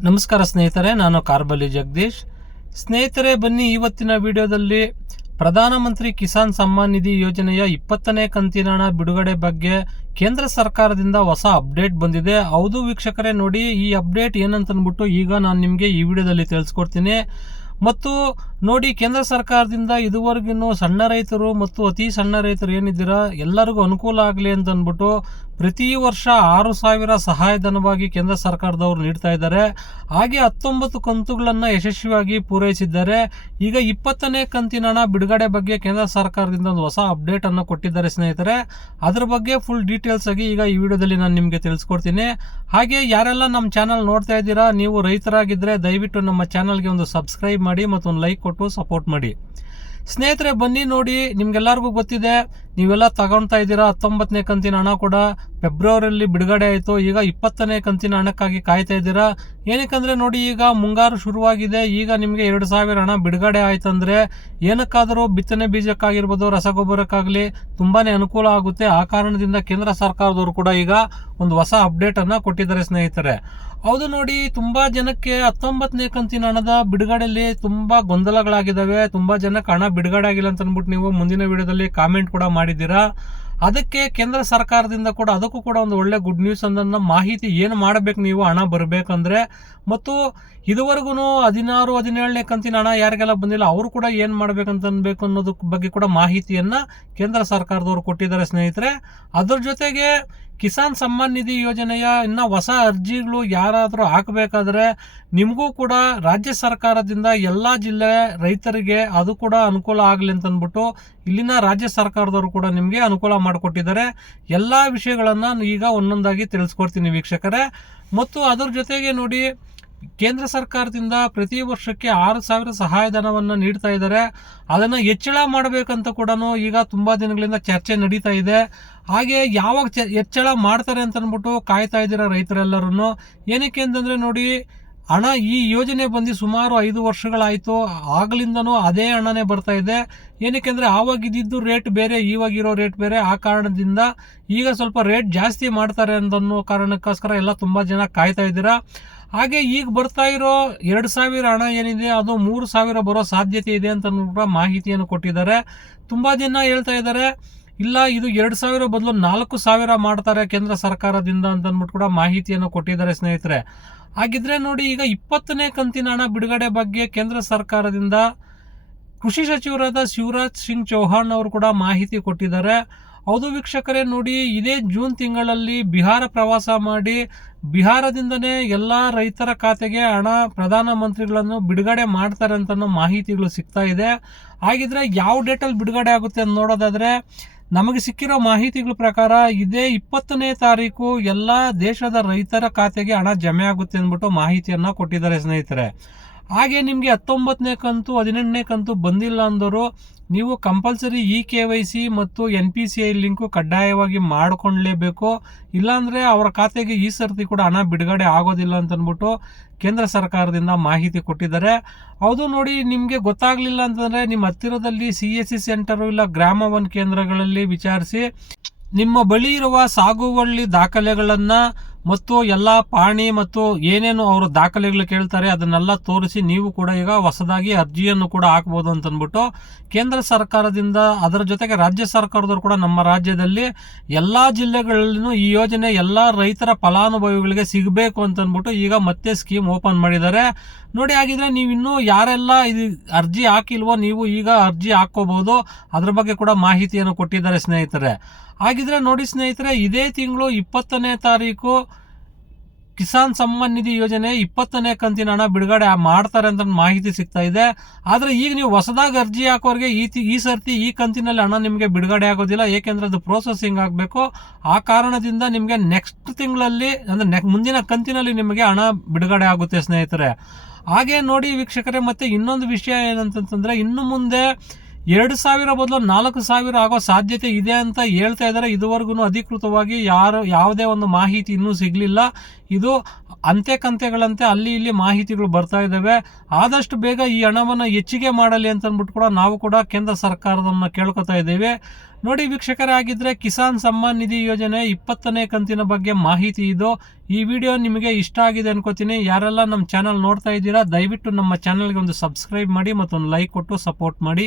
ನಮಸ್ಕಾರ ಸ್ನೇಹಿತರೆ, ನಾನು ಕಾರ್ಬಲಿ ಜಗದೀಶ್. ಸ್ನೇಹಿತರೆ, ಬನ್ನಿ ಇವತ್ತಿನ ವಿಡಿಯೋದಲ್ಲಿ ಪ್ರಧಾನಮಂತ್ರಿ ಕಿಸಾನ್ ಸಮ್ಮಾನ್ ನಿಧಿ ಯೋಜನೆಯ ಇಪ್ಪತ್ತನೇ ಕಂತಿನ ಹಣ ಬಿಡುಗಡೆ ಬಗ್ಗೆ ಕೇಂದ್ರ ಸರ್ಕಾರದಿಂದ ಹೊಸ ಅಪ್ಡೇಟ್ ಬಂದಿದೆ. ಹೌದು ವೀಕ್ಷಕರೇ, ನೋಡಿ ಈ ಅಪ್ಡೇಟ್ ಏನಂತ ಅಂದ್ಬಿಟ್ಟು ಈಗ ನಾನು ನಿಮಗೆ ಈ ವಿಡಿಯೋದಲ್ಲಿ ತಿಳಿಸ್ಕೊಡ್ತೀನಿ. ಮತ್ತು ನೋಡಿ, ಕೇಂದ್ರ ಸರ್ಕಾರದಿಂದ ಇದುವರೆಗೂ ಸಣ್ಣ ರೈತರು ಮತ್ತು ಅತಿ ಸಣ್ಣ ರೈತರು ಏನಿದ್ದೀರಾ, ಎಲ್ಲರಿಗೂ ಅನುಕೂಲ ಆಗಲಿ ಅಂತ ಅಂದ್ಬಿಟ್ಟು ಪ್ರತಿ ವರ್ಷ ಆರು ಸಾವಿರ ಸಹಾಯಧನವಾಗಿ ಕೇಂದ್ರ ಸರ್ಕಾರದವರು ನೀಡ್ತಾ ಇದ್ದಾರೆ. ಹಾಗೆ ಹತ್ತೊಂಬತ್ತು ಕಂತುಗಳನ್ನು ಯಶಸ್ವಿಯಾಗಿ ಪೂರೈಸಿದ್ದಾರೆ. ಈಗ ಇಪ್ಪತ್ತನೇ ಕಂತಿನ ಹಣ ಬಿಡುಗಡೆ ಬಗ್ಗೆ ಕೇಂದ್ರ ಸರ್ಕಾರದಿಂದ ಒಂದು ಹೊಸ ಅಪ್ಡೇಟ್ ಅನ್ನು ಕೊಟ್ಟಿದ್ದಾರೆ ಸ್ನೇಹಿತರೆ. ಅದ್ರ ಬಗ್ಗೆ ಫುಲ್ ಡೀಟೇಲ್ಸ್ ಆಗಿ ಈಗ ಈ ವಿಡಿಯೋದಲ್ಲಿ ನಾನು ನಿಮಗೆ ತಿಳಿಸ್ಕೊಡ್ತೀನಿ. ಹಾಗೆ ಯಾರೆಲ್ಲ ನಮ್ಮ ಚಾನಲ್ ನೋಡ್ತಾ ಇದ್ದೀರಾ, ನೀವು ರೈತರಾಗಿದ್ದರೆ ದಯವಿಟ್ಟು ನಮ್ಮ ಚಾನಲ್ಗೆ ಒಂದು ಸಬ್ಸ್ಕ್ರೈಬ್ ಮಾಡಿ ಮತ್ತು ಒಂದು ಲೈಕ್ ಕೊಟ್ಟು ಸಪೋರ್ಟ್ ಮಾಡಿ. ಸ್ನೇಹಿತರೆ, ಬನ್ನಿ ನೋಡಿ, ನಿಮ್ಗೆಲ್ಲರಿಗೂ ಗೊತ್ತಿದೆ, ನೀವೆಲ್ಲ ತಗೊಳ್ತಾ ಇದ್ದೀರಾ? ಹತ್ತೊಂಬತ್ತನೇ ಕಂತಿನ ಹಣ ಕೂಡ ಫೆಬ್ರವರಿಯಲ್ಲಿ ಬಿಡುಗಡೆ ಆಯಿತು. ಈಗ ಇಪ್ಪತ್ತನೇ ಕಂತಿನ ಹಣಕ್ಕಾಗಿ ಕಾಯ್ತಾ ಇದ್ದೀರಾ? ಏನಕ್ಕಂದ್ರೆ ನೋಡಿ, ಈಗ ಮುಂಗಾರು ಶುರುವಾಗಿದೆ. ಈಗ ನಿಮಗೆ ಎರಡು ಸಾವಿರ ಹಣ ಬಿಡುಗಡೆ ಆಯ್ತಂದ್ರೆ ಏನಕ್ಕಾದರೂ ಬಿತ್ತನೆ ಬೀಜಕ್ಕಾಗಿರ್ಬೋದು, ರಸಗೊಬ್ಬರಕ್ಕಾಗಲಿ ತುಂಬಾನೇ ಅನುಕೂಲ ಆಗುತ್ತೆ. ಆ ಕಾರಣದಿಂದ ಕೇಂದ್ರ ಸರ್ಕಾರದವರು ಕೂಡ ಈಗ ಒಂದು ಹೊಸ ಅಪ್ಡೇಟ್ ಅನ್ನ ಕೊಟ್ಟಿದ್ದಾರೆ ಸ್ನೇಹಿತರೆ. ಹೌದು ನೋಡಿ, ತುಂಬಾ ಜನಕ್ಕೆ ಹತ್ತೊಂಬತ್ತನೇ ಕಂತಿನ ಹಣದ ಬಿಡುಗಡೆಯಲ್ಲಿ ತುಂಬಾ ಗೊಂದಲಗಳಾಗಿದ್ದಾವೆ. ತುಂಬಾ ಜನಕ್ಕೆ ಹಣ ಬಿಡುಗಡೆ ಆಗಿಲ್ಲ ಅಂತ ಅಂದ್ಬಿಟ್ಟು ನೀವು ಮುಂದಿನ ವಿಡಿಯೋದಲ್ಲಿ ಕಾಮೆಂಟ್ ಕೂಡ ಮಾಡಿದ್ದೀರಾ? ಅದಕ್ಕೆ ಕೇಂದ್ರ ಸರ್ಕಾರದಿಂದ ಕೂಡ ಅದಕ್ಕೂ ಕೂಡ ಒಂದು ಒಳ್ಳೆ ಗುಡ್ ನ್ಯೂಸ್ ಅನ್ನೋ ಮಾಹಿತಿ ಏನು ಮಾಡಬೇಕು ನೀವು, ಹಣ ಬರಬೇಕಂದ್ರೆ? ಮತ್ತು ಇದುವರೆಗೂ ಹದಿನಾರು, ಹದಿನೇಳನೇ ಕಂತಿನ ಹಣ ಯಾರಿಗೆಲ್ಲ ಬಂದಿಲ್ಲ, ಅವರು ಕೂಡ ಏನು ಮಾಡ್ಬೇಕಂತ ಅನ್ಬೇಕು ಅನ್ನೋದಕ್ಕೆ ಬಗ್ಗೆ ಕೂಡ ಮಾಹಿತಿಯನ್ನು ಕೇಂದ್ರ ಸರ್ಕಾರದವರು ಕೊಟ್ಟಿದ್ದಾರೆ ಸ್ನೇಹಿತರೆ. ಅದ್ರ ಜೊತೆಗೆ ಕಿಸಾನ್ ಸಮ್ಮಾನ್ ನಿಧಿ ಯೋಜನೆಯ ಇನ್ನ ಹೊಸ ಅರ್ಜಿಗಳು ಯಾರಾದರೂ ಹಾಕಬೇಕಾದ್ರೆ ನಿಮಗೂ ಕೂಡ ರಾಜ್ಯ ಸರ್ಕಾರದಿಂದ ಎಲ್ಲ ಜಿಲ್ಲೆ ರೈತರಿಗೆ ಅದು ಕೂಡ ಅನುಕೂಲ ಆಗಲಿ ಅಂತಂದ್ಬಿಟ್ಟು ಇಲ್ಲಿನ ರಾಜ್ಯ ಸರ್ಕಾರದವರು ಕೂಡ ನಿಮಗೆ ಅನುಕೂಲ ಮಾಡಿಕೊಟ್ಟಿದ್ದಾರೆ. ಎಲ್ಲ ವಿಷಯಗಳನ್ನು ಈಗ ಒಂದೊಂದಾಗಿ ತಿಳಿಸ್ಕೊಡ್ತೀನಿ ವೀಕ್ಷಕರೇ. ಮತ್ತು ಅದರ ಜೊತೆಗೆ ನೋಡಿ ಕೇಂದ್ರ ಸರ್ಕಾರದಿಂದ ಪ್ರತಿ ವರ್ಷಕ್ಕೆ ಆರು ಸಾವಿರ ಸಹಾಯಧನವನ್ನು ನೀಡ್ತಾ ಇದ್ದಾರೆ. ಅದನ್ನು ಹೆಚ್ಚಳ ಮಾಡಬೇಕಂತ ಕೂಡ ಈಗ ತುಂಬ ದಿನಗಳಿಂದ ಚರ್ಚೆ ನಡೀತಾ ಇದೆ. ಹಾಗೆ ಯಾವಾಗ ಚ, ಹೆಚ್ಚಳ ಮಾಡ್ತಾರೆ ಅಂತ ಅಂದ್ಬಿಟ್ಟು ಕಾಯ್ತಾ ಇದ್ದೀರಾ ರೈತರೆಲ್ಲರೂ ಏನಕ್ಕೆ ಅಂತಂದರೆ ನೋಡಿ, ಹಣ ಈ ಯೋಜನೆ ಬಂದು ಸುಮಾರು ಐದು ವರ್ಷಗಳಾಯಿತು. ಆಗ್ಲಿಂದನೂ ಅದೇ ಹಣನೇ ಬರ್ತಾ ಇದೆ. ಏನಕ್ಕೆ ಅಂದರೆ ಆವಾಗ ಇದ್ದಿದ್ದು ರೇಟ್ ಬೇರೆ ಇವಾಗಿರೋ ರೇಟ್ ಬೇರೆ. ಆ ಕಾರಣದಿಂದ ಈಗ ಸ್ವಲ್ಪ ರೇಟ್ ಜಾಸ್ತಿ ಮಾಡ್ತಾರೆ ಅನ್ನೋ ಕಾರಣಕ್ಕೋಸ್ಕರ ಎಲ್ಲ ತುಂಬ ಜನ ಕಾಯ್ತಾ ಇದ್ದೀರಾ. ಹಾಗೆ ಈಗ ಬರ್ತಾ ಇರೋ ಎರಡು ಸಾವಿರ ಹಣ ಏನಿದೆ, ಅದು ಮೂರು ಸಾವಿರ ಬರೋ ಸಾಧ್ಯತೆ ಇದೆ ಅಂತ ಕೂಡ ಮಾಹಿತಿಯನ್ನು ಕೊಟ್ಟಿದ್ದಾರೆ. ತುಂಬ ಜನ ಹೇಳ್ತಾ ಇದ್ದಾರೆ, ಇಲ್ಲ, ಇದು ಎರಡು ಸಾವಿರ ಬದಲು ನಾಲ್ಕು ಸಾವಿರ ಮಾಡ್ತಾರೆ ಕೇಂದ್ರ ಸರ್ಕಾರದಿಂದ ಅಂತ ಅಂದ್ಬಿಟ್ಟು ಕೂಡ ಮಾಹಿತಿಯನ್ನು ಕೊಟ್ಟಿದ್ದಾರೆ ಸ್ನೇಹಿತರೆ. ಹಾಗಿದ್ರೆ ನೋಡಿ, ಈಗ ಇಪ್ಪತ್ತನೇ ಕಂತಿನ ಹಣ ಬಿಡುಗಡೆ ಬಗ್ಗೆ ಕೇಂದ್ರ ಸರ್ಕಾರದಿಂದ ಕೃಷಿ ಸಚಿವರಾದ ಶಿವರಾಜ್ ಸಿಂಗ್ ಚೌಹಾಣ್ ಅವರು ಕೂಡ ಮಾಹಿತಿ ಕೊಟ್ಟಿದ್ದಾರೆ. ಹೌದು ವೀಕ್ಷಕರೇ, ನೋಡಿ, ಇದೇ ಜೂನ್ ತಿಂಗಳಲ್ಲಿ ಬಿಹಾರ ಪ್ರವಾಸ ಮಾಡಿ ಬಿಹಾರದಿಂದನೇ ಎಲ್ಲ ರೈತರ ಖಾತೆಗೆ ಹಣ ಪ್ರಧಾನಮಂತ್ರಿಗಳನ್ನು ಬಿಡುಗಡೆ ಮಾಡ್ತಾರೆ ಅಂತ ಮಾಹಿತಿಗಳು ಸಿಗ್ತಾ ಇದೆ. ಹಾಗಿದ್ರೆ ಯಾವ ಡೇಟಲ್ಲಿ ಬಿಡುಗಡೆ ಆಗುತ್ತೆ ಅಂತ ನೋಡೋದಾದ್ರೆ, ನಮಗೆ ಸಿಕ್ಕಿರೋ ಮಾಹಿತಿಗಳ ಪ್ರಕಾರ ಇದೇ ಇಪ್ಪತ್ತನೇ ತಾರೀಕು ಎಲ್ಲ ದೇಶದ ರೈತರ ಖಾತೆಗೆ ಹಣ ಜಮೆ ಆಗುತ್ತೆ ಅಂದ್ಬಿಟ್ಟು ಮಾಹಿತಿಯನ್ನು ಕೊಟ್ಟಿದ್ದಾರೆ ಸ್ನೇಹಿತರೆ. ಹಾಗೆ ನಿಮಗೆ ಹತ್ತೊಂಬತ್ತನೇ ಕಂತು, ಹದಿನೆಂಟನೇ ಕಂತು ಬಂದಿಲ್ಲ ಅಂದರು ನೀವು compulsory E K Y C ಮತ್ತು N P C I link ಕಡ್ಡಾಯವಾಗಿ ಮಾಡಿಕೊಳ್ಳಲೇಬೇಕು ಇಲ್ಲಾಂದರೆ ಅವರ ಖಾತೆಗೆ ಈ ಸರ್ತಿ ಕೂಡ ಹಣ ಬಿಡುಗಡೆ ಆಗೋದಿಲ್ಲ ಅಂತಂದ್ಬಿಟ್ಟು ಕೇಂದ್ರ ಸರ್ಕಾರದಿಂದ ಮಾಹಿತಿ ಕೊಟ್ಟಿದ್ದಾರೆ. ಹೌದು ನೋಡಿ, ನಿಮಗೆ ಗೊತ್ತಾಗಲಿಲ್ಲ ಅಂತಂದರೆ ನಿಮ್ಮ ಹತ್ತಿರದಲ್ಲಿ ಸಿ ಎಸ್ ಸಿ ಸೆಂಟರು ಇಲ್ಲ ಗ್ರಾಮ ಒನ್ ಕೇಂದ್ರಗಳಲ್ಲಿ ವಿಚಾರಿಸಿ ನಿಮ್ಮ ಬಳಿ ಇರುವ ಸಾಗುವಳ್ಳಿ ದಾಖಲೆಗಳನ್ನು ಮತ್ತು ಎಲ್ಲ ಪಾಣಿ ಮತ್ತು ಏನೇನು ಅವರು ದಾಖಲೆಗಳು ಕೇಳ್ತಾರೆ ಅದನ್ನೆಲ್ಲ ತೋರಿಸಿ ನೀವು ಕೂಡ ಈಗ ಹೊಸದಾಗಿ ಅರ್ಜಿಯನ್ನು ಕೂಡ ಹಾಕ್ಬೋದು ಅಂತಂದ್ಬಿಟ್ಟು ಕೇಂದ್ರ ಸರ್ಕಾರದಿಂದ ಅದರ ಜೊತೆಗೆ ರಾಜ್ಯ ಸರ್ಕಾರದವರು ಕೂಡ ನಮ್ಮ ರಾಜ್ಯದಲ್ಲಿ ಎಲ್ಲ ಜಿಲ್ಲೆಗಳಲ್ಲೂ ಈ ಯೋಜನೆ ಎಲ್ಲ ರೈತರ ಫಲಾನುಭವಿಗಳಿಗೆ ಸಿಗಬೇಕು ಅಂತಂದ್ಬಿಟ್ಟು ಈಗ ಮತ್ತೆ ಸ್ಕೀಮ್ ಓಪನ್ ಮಾಡಿದ್ದಾರೆ. ನೋಡಿ, ಹಾಗಿದ್ರೆ ನೀವು ಇನ್ನೂ ಯಾರೆಲ್ಲ ಇದು ಅರ್ಜಿ ಹಾಕಿಲ್ವೋ ನೀವು ಈಗ ಅರ್ಜಿ ಹಾಕ್ಕೋಬೋದು. ಅದ್ರ ಬಗ್ಗೆ ಕೂಡ ಮಾಹಿತಿಯನ್ನು ಕೊಟ್ಟಿದ್ದಾರೆ ಸ್ನೇಹಿತರೆ. ಹಾಗಿದ್ರೆ ನೋಡಿ ಸ್ನೇಹಿತರೆ, ಇದೇ ತಿಂಗಳು ಇಪ್ಪತ್ತನೇ ತಾರೀಕು ಕಿಸಾನ್ ಸಮ್ಮಾನ್ ನಿಧಿ ಯೋಜನೆ ಇಪ್ಪತ್ತನೇ ಕಂತಿನ ಹಣ ಬಿಡುಗಡೆ ಮಾಡ್ತಾರೆ ಅಂತ ಮಾಹಿತಿ ಸಿಗ್ತಾ ಇದೆ. ಆದರೆ ಈಗ ನೀವು ಹೊಸದಾಗಿ ಅರ್ಜಿ ಹಾಕೋರಿಗೆ ಈ ಈ ಸರ್ತಿ ಈ ಕಂತಿನಲ್ಲಿ ಹಣ ನಿಮಗೆ ಬಿಡುಗಡೆ ಆಗೋದಿಲ್ಲ. ಏಕೆಂದರೆ ಅದು ಪ್ರೋಸೆಸಿಂಗ್ ಆಗಬೇಕು. ಆ ಕಾರಣದಿಂದ ನಿಮಗೆ ನೆಕ್ಸ್ಟ್ ತಿಂಗಳಲ್ಲಿ, ಅಂದರೆ ನೆಕ್ ಮುಂದಿನ ಕಂತಿನಲ್ಲಿ ನಿಮಗೆ ಹಣ ಬಿಡುಗಡೆ ಆಗುತ್ತೆ ಸ್ನೇಹಿತರೆ. ಹಾಗೆ ನೋಡಿ ವೀಕ್ಷಕರೇ, ಮತ್ತೆ ಇನ್ನೊಂದು ವಿಷಯ ಏನಂತಂತಂದರೆ, ಇನ್ನು ಮುಂದೆ ಎರಡು ಸಾವಿರ ಬದಲು ನಾಲ್ಕು ಸಾವಿರ ಆಗೋ ಸಾಧ್ಯತೆ ಇದೆ ಅಂತ ಹೇಳ್ತಾ ಇದ್ದಾರೆ. ಇದುವರೆಗೂ ಅಧಿಕೃತವಾಗಿ ಯಾರು, ಯಾವುದೇ ಒಂದು ಮಾಹಿತಿ ಇನ್ನೂ ಸಿಗಲಿಲ್ಲ. ಇದು ಅಂತೆ ಕಂತೆಗಳಂತೆ ಅಲ್ಲಿ ಇಲ್ಲಿ ಮಾಹಿತಿಗಳು ಬರ್ತಾ ಇದ್ದಾವೆ. ಆದಷ್ಟು ಬೇಗ ಈ ಹಣವನ್ನು ಹೆಚ್ಚಿಗೆ ಮಾಡಲಿ ಅಂತ ಅಂದ್ಬಿಟ್ಟು ಕೂಡ ನಾವು ಕೂಡ ಕೇಂದ್ರ ಸರ್ಕಾರದನ್ನು ಕೇಳ್ಕೊತಾ ಇದ್ದೇವೆ. ನೋಡಿ ವೀಕ್ಷಕರೇ ಆಗಿದ್ದರೆ ಕಿಸಾನ್ ಸಮ್ಮಾನ್ ನಿಧಿ ಯೋಜನೆ ಇಪ್ಪತ್ತನೇ ಕಂತಿನ ಬಗ್ಗೆ ಮಾಹಿತಿ ಇದು. ಈ ವಿಡಿಯೋ ನಿಮಗೆ ಇಷ್ಟ ಆಗಿದೆ ಅನ್ಕೋತೀನಿ. ಯಾರೆಲ್ಲ ನಮ್ಮ ಚಾನಲ್ ನೋಡ್ತಾ ಇದ್ದೀರಾ, ದಯವಿಟ್ಟು ನಮ್ಮ ಚಾನಲ್ಗೆ ಒಂದು ಸಬ್ಸ್ಕ್ರೈಬ್ ಮಾಡಿ ಮತ್ತೊಂದು ಲೈಕ್ ಕೊಟ್ಟು ಸಪೋರ್ಟ್ ಮಾಡಿ.